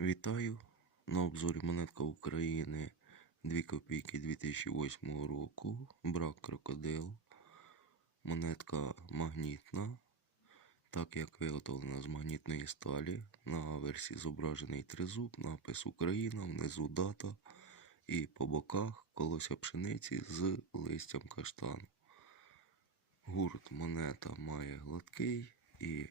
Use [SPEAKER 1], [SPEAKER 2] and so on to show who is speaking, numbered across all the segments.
[SPEAKER 1] Вітаю! На обзорі монетка України 2 копійки 2008 року. Брак крокодил. Монетка магнітна. Так як виготовлена з магнітної сталі. На версії зображений тризуб, напис Україна, внизу дата і по боках колося пшениці з листям каштану. Гурт монета має гладкий і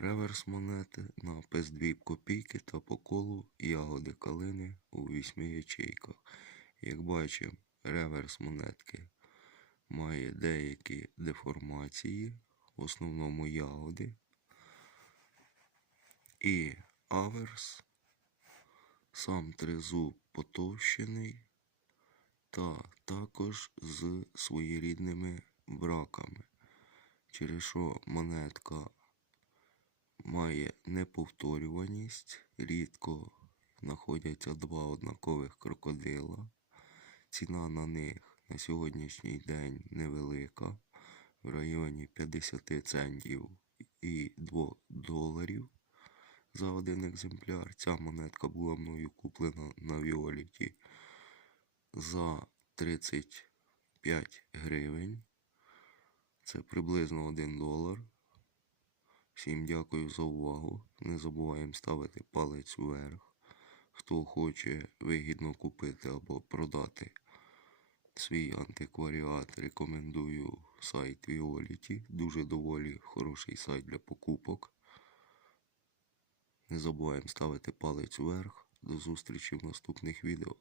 [SPEAKER 1] Реверс монети, напис 2 копійки та по колу ягоди калини у 8 ячейках. Як бачимо, реверс монетки має деякі деформації, в основному ягоди. І аверс, сам тризуб потовщений та також з своєрідними браками, через що монетка має неповторюваність, рідко знаходяться два однакових крокодила. Ціна на них на сьогоднішній день невелика, в районі 50 центів і 2 доларів за один екземпляр. Ця монетка була мною куплена на Віоліті за 35 гривень. Це приблизно 1 долар. Всім дякую за увагу. Не забуваємо ставити палець вверх. Хто хоче вигідно купити або продати свій антикваріат, рекомендую сайт Violet. Дуже доволі хороший сайт для покупок. Не забуваємо ставити палець вверх. До зустрічі в наступних відео.